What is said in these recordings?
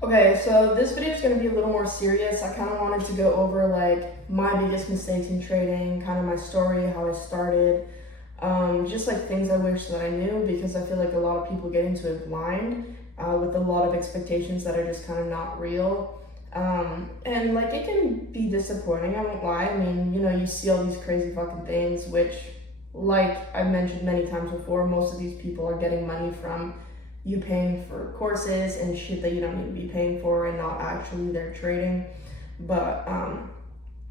Okay, so this video is going to be a little more serious. I kind of wanted to go over like my biggest mistakes in trading, kind of my story, how I started, just like things I wish that I knew, because I feel like a lot of people get into it blind with a lot of expectations that are just kind of not real. And like it can be disappointing, I won't lie. I mean, you see all these crazy fucking things, which, like I've mentioned many times before, most of these people are getting money from you paying for courses and shit that you don't need to be paying for and not actually they're trading. But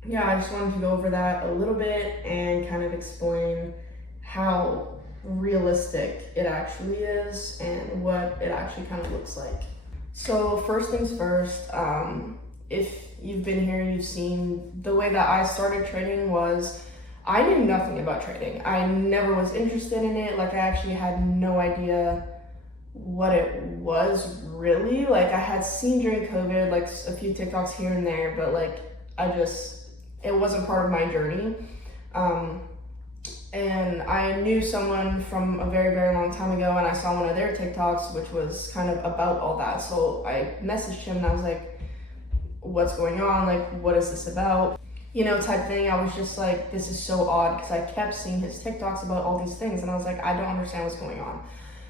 yeah, I just wanted to go over that a little bit and kind of explain how realistic it actually is and what it actually kind of looks like. So first things first, if you've been here, you've seen the way that I started trading was I knew nothing about trading. I never was interested in it. Like I actually had no idea what it was really. Like I had seen during COVID like a few TikToks here and there, but like it wasn't part of my journey. And I knew someone from a very, very long time ago, and I saw one of their TikToks which was kind of about all that. So I messaged him and I was like, what's going on? Like, what is this about? Type thing. I was just like, this is so odd, because I kept seeing his TikToks about all these things and I was like, I don't understand what's going on.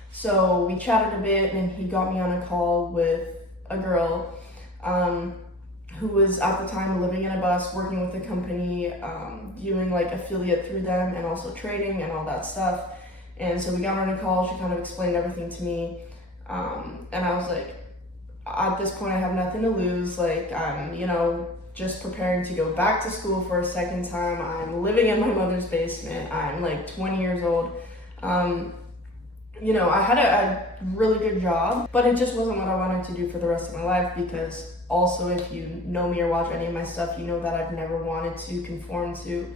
So we chatted a bit and he got me on a call with a girl who was at the time living in a bus, working with the company, doing like affiliate through them and also trading and all that stuff. And so we got on a call, she kind of explained everything to me. And I was like, at this point I have nothing to lose. Like I'm, just preparing to go back to school for a second time. I'm living in my mother's basement. I'm like 20 years old. I had a really good job, but it just wasn't what I wanted to do for the rest of my life, because also if you know me or watch any of my stuff, you know that I've never wanted to conform to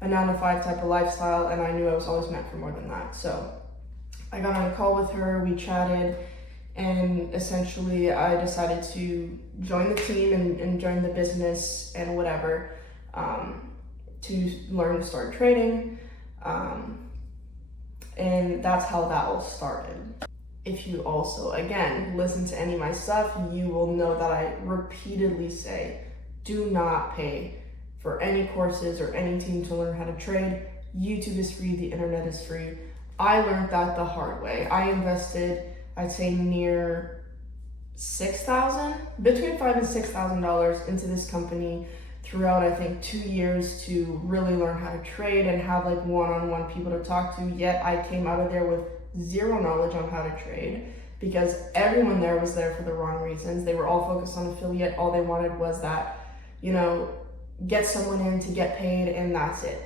a 9-to-5 type of lifestyle, and I knew I was always meant for more than that. So I got on a call with her, we chatted, and essentially I decided to join the team and join the business and whatever, to learn to start trading. And that's how that all started. If you also, again, listen to any of my stuff, you will know that I repeatedly say, do not pay for any courses or any team to learn how to trade. YouTube is free, the internet is free. I learned that the hard way. I invested, I'd say near between $5,000 and $6,000 into this company throughout, I think, 2 years to really learn how to trade and have like one-on-one people to talk to. Yet I came out of there with zero knowledge on how to trade, because everyone there was there for the wrong reasons. They were all focused on affiliate. All they wanted was that, get someone in to get paid, and that's it.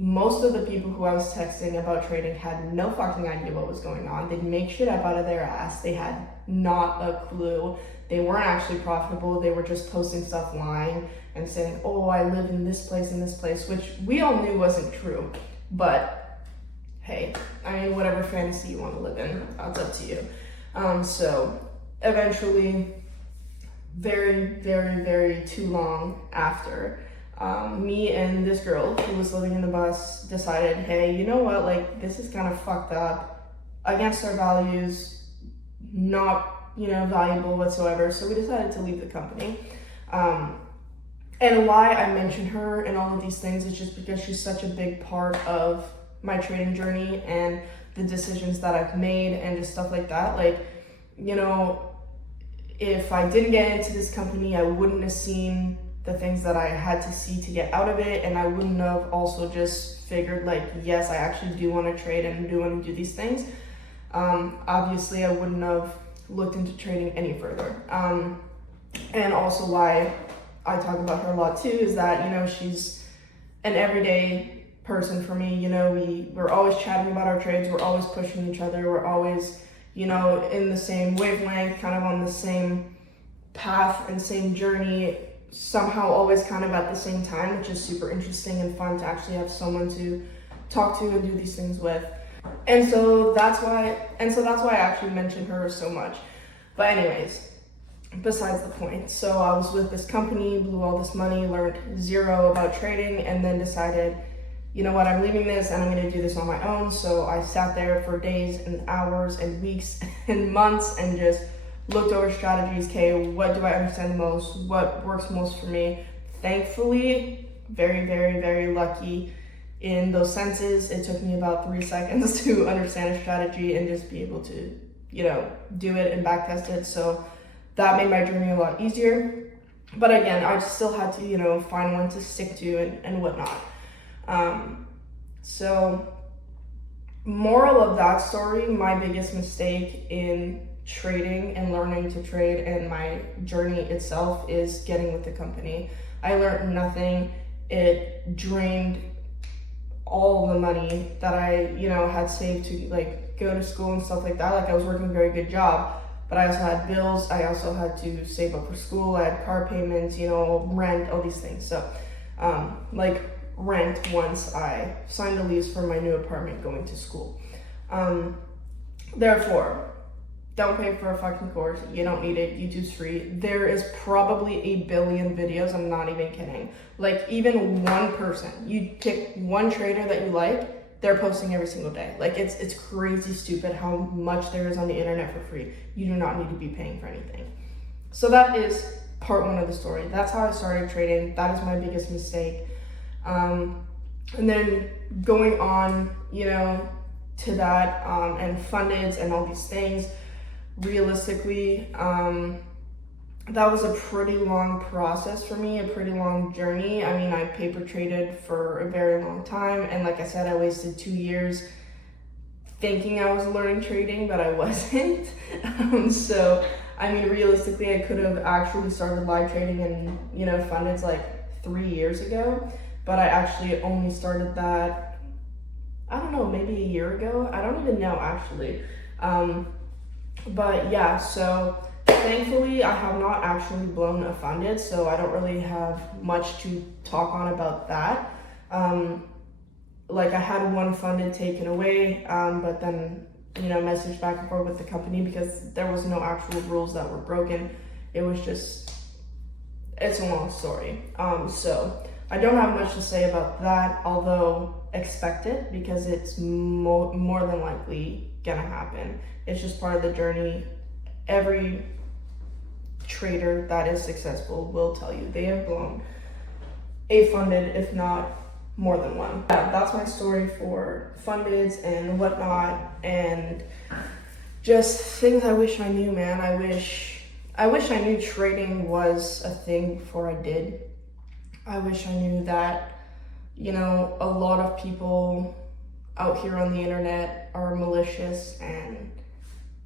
Most of the people who I was texting about trading had no fucking idea what was going on. They'd make shit up out of their ass. They had not a clue. They weren't actually profitable. They were just posting stuff lying and saying, oh, I live in this place and this place, which we all knew wasn't true. But hey, I mean, whatever fantasy you want to live in, that's up to you. So eventually, very, very, very too long after, me and this girl who was living in the bus decided, hey, you know what, like this is kind of fucked up, against our values, not, valuable whatsoever. So we decided to leave the company. And why I mention her and all of these things is just because she's such a big part of my trading journey and the decisions that I've made and just stuff like that. Like, if I didn't get into this company, I wouldn't have seen the things that I had to see to get out of it, and I wouldn't have also just figured like, yes, I actually do want to trade and do want to do these things. Obviously I wouldn't have looked into trading any further. And also why I talk about her a lot too is that, she's an everyday person for me. We're always chatting about our trades, we're always pushing each other, we're always, in the same wavelength, kind of on the same path and same journey, somehow always kind of at the same time, which is super interesting and fun to actually have someone to talk to and do these things with. And so that's why I actually mentioned her so much. But anyways, besides the point. So I was with this company, blew all this money, learned zero about trading, and then decided, you know what, I'm leaving this and I'm going to do this on my own. So I sat there for days and hours and weeks and months and just looked over strategies. Okay, what do I understand the most? What works most for me? Thankfully, very, very, very lucky in those senses. It took me about 3 seconds to understand a strategy and just be able to, do it and backtest it. So that made my journey a lot easier. But again, I still had to, find one to stick to and whatnot. So moral of that story, my biggest mistake in trading and learning to trade and my journey itself is getting with the company. I learned nothing. It drained all the money that I, had saved to go to school and stuff like that. Like, I was working a very good job, but I also had bills. I also had to save up for school. I had car payments, rent, all these things. So, rent once I signed the lease for my new apartment going to school. Therefore, don't pay for a fucking course. You don't need it. YouTube's free. There is probably 1 billion videos. I'm not even kidding. Like, even one person, you pick one trader that you like, they're posting every single day. Like, it's crazy stupid how much there is on the internet for free. You do not need to be paying for anything. So that is part one of the story. That's how I started trading. That is my biggest mistake. And then going on, to that, and fundeds and all these things, realistically, that was a pretty long process for me, a pretty long journey. I mean, I paper traded for a very long time, and like I said, I wasted 2 years thinking I was learning trading, but I wasn't. So, I mean, realistically, I could have actually started live trading and, fundeds like 3 years ago, but I actually only started that, I don't know, maybe a year ago. I don't even know, actually. But yeah, so thankfully I have not actually blown a funded, so I don't really have much to talk on about that. I had one funded taken away, but then, messaged back and forth with the company because there was no actual rules that were broken. It was just, it's a long story. So I don't have much to say about that, although expect it, because it's more than likely gonna happen. It's just part of the journey. Every trader that is successful will tell you they have blown a funded, if not more than one. Yeah, that's my story for fundeds and whatnot, and just things I wish I knew, man. I wish I knew trading was a thing before I did. I wish I knew that, a lot of people out here on the internet are malicious and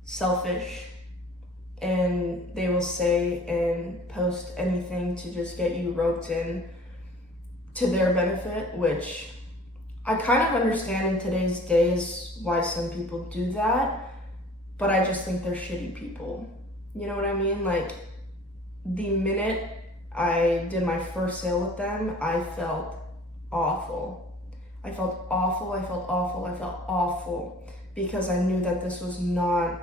selfish, and they will say and post anything to just get you roped in to their benefit, which I kind of understand in today's days why some people do that, but I just think they're shitty people. You know what I mean? Like, the minute I did my first sale with them, I felt awful. I felt awful because I knew that this was not,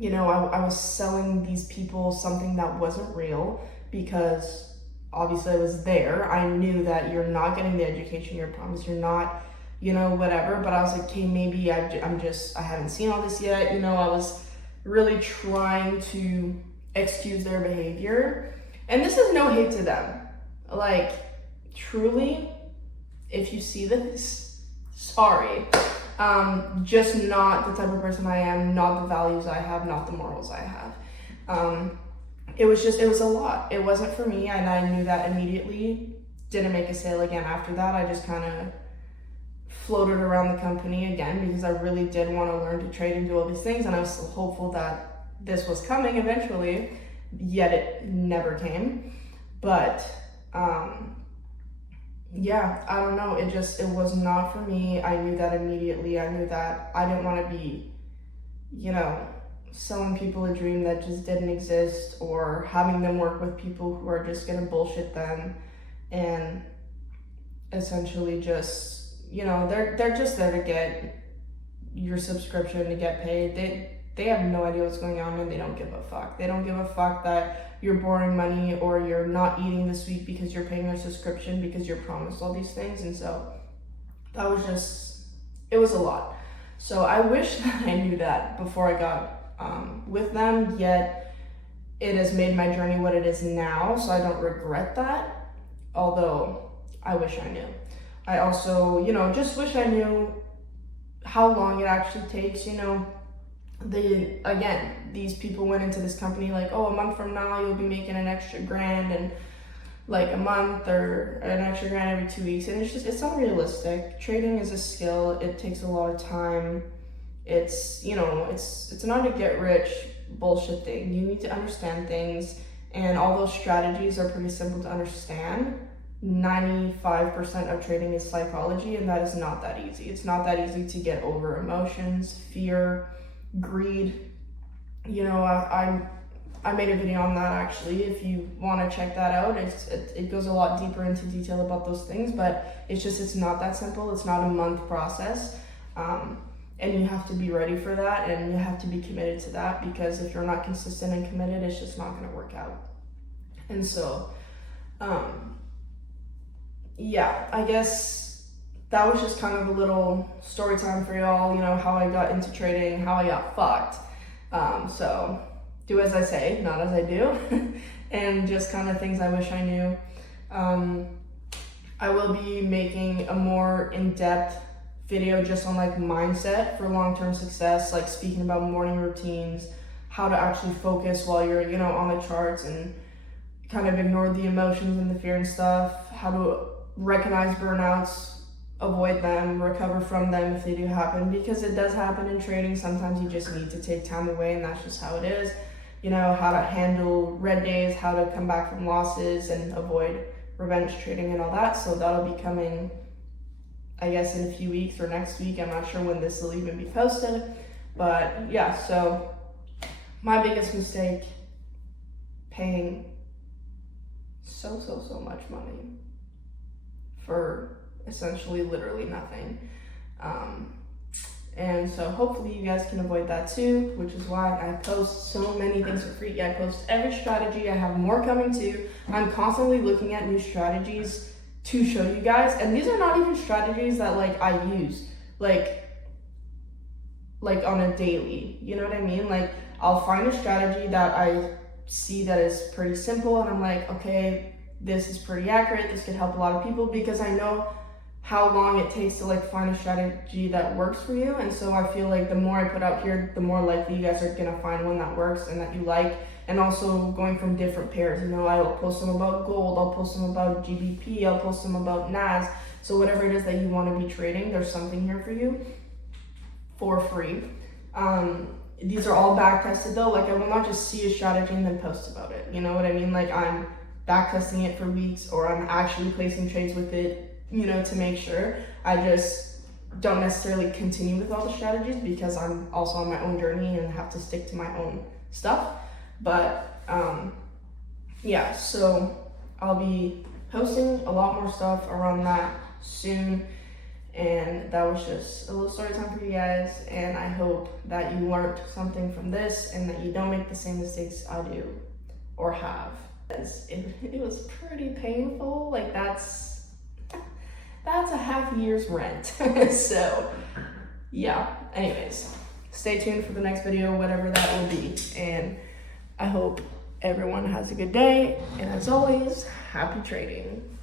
I was selling these people something that wasn't real, because obviously I was there. I knew that you're not getting the education you're promised, you're not, whatever, but I was like, okay, maybe I haven't seen all this yet. I was really trying to excuse their behavior. And this is no hate to them. Like, truly, if you see this, sorry. Just not the type of person I am, not the values I have, not the morals I have. It was a lot. It wasn't for me, and I knew that immediately. Didn't make a sale again after that. I just kind of floated around the company again because I really did want to learn to trade and do all these things, and I was still hopeful that this was coming eventually, yet it never came. But yeah, I don't know. It was not for me. I knew that immediately. I knew that I didn't want to be, selling people a dream that just didn't exist, or having them work with people who are just going to bullshit them and essentially just, they're just there to get your subscription, to get paid. They have no idea what's going on, and they don't give a fuck. They don't give a fuck that you're borrowing money or you're not eating this week because you're paying their subscription because you're promised all these things. And so that was it was a lot. So I wish that I knew that before I got with them, yet it has made my journey what it is now, so I don't regret that, although I wish I knew. I also, you know, just wish I knew how long it actually takes. You know, these people went into this company like, oh, a month from now you'll be making an extra grand, and like a month or an extra grand every 2 weeks, and it's unrealistic. Trading is a skill. It takes a lot of time. It's, you know, it's not a get rich bullshit thing. You need to understand things, and all those strategies are pretty simple to understand. 95% of trading is psychology, and that is not that easy. It's not that easy to get over emotions, fear, greed. You know, I made a video on that actually. If you want to check that out, it goes a lot deeper into detail about those things, but it's not that simple. It's not a month process. And you have to be ready for that, and you have to be committed to that, because if you're not consistent and committed, it's just not going to work out. And so, yeah, I guess that was just kind of a little story time for y'all, you know, how I got into trading, how I got fucked. So do as I say, not as I do, and just kind of things I wish I knew. I will be making a more in-depth video just on like mindset for long-term success, like speaking about morning routines, how to actually focus while you're, you know, on the charts, and kind of ignore the emotions and the fear and stuff, how to recognize burnouts, avoid them, recover from them if they do happen, because it does happen in trading. Sometimes you just need to take time away, and that's just how it is. You know, how to handle red days, how to come back from losses and avoid revenge trading and all that. So that'll be coming, I guess, in a few weeks or next week. I'm not sure when this will even be posted, but yeah. So my biggest mistake, paying so much money for essentially literally nothing. And so hopefully you guys can avoid that too, which is why I post so many things for free. I post every strategy. I have more coming too. I'm constantly looking at new strategies to show you guys, and these are not even strategies that like I use like on a daily, you know what I mean? Like, I'll find a strategy that I see that is pretty simple, and I'm like, okay, this is pretty accurate, this could help a lot of people, because I know how long it takes to like find a strategy that works for you. And so I feel like the more I put out here, the more likely you guys are gonna find one that works and that you like. And also going from different pairs, you know, I'll post some about gold, I'll post some about GBP, I'll post some about NAS. So whatever it is that you want to be trading, there's something here for you for free. These are all back tested though. Like, I will not just see a strategy and then post about it. You know what I mean? Like, I'm back testing it for weeks, or I'm actually placing trades with it, you know, to make sure. I just don't necessarily continue with all the strategies because I'm also on my own journey and have to stick to my own stuff. But yeah, so I'll be posting a lot more stuff around that soon. And that was just a little story time for you guys, and I hope that you learned something from this and that you don't make the same mistakes I do or have. It was pretty painful. Like, that's a half year's rent. So yeah, anyways, stay tuned for the next video, whatever that will be, and I hope everyone has a good day, and as always, happy trading.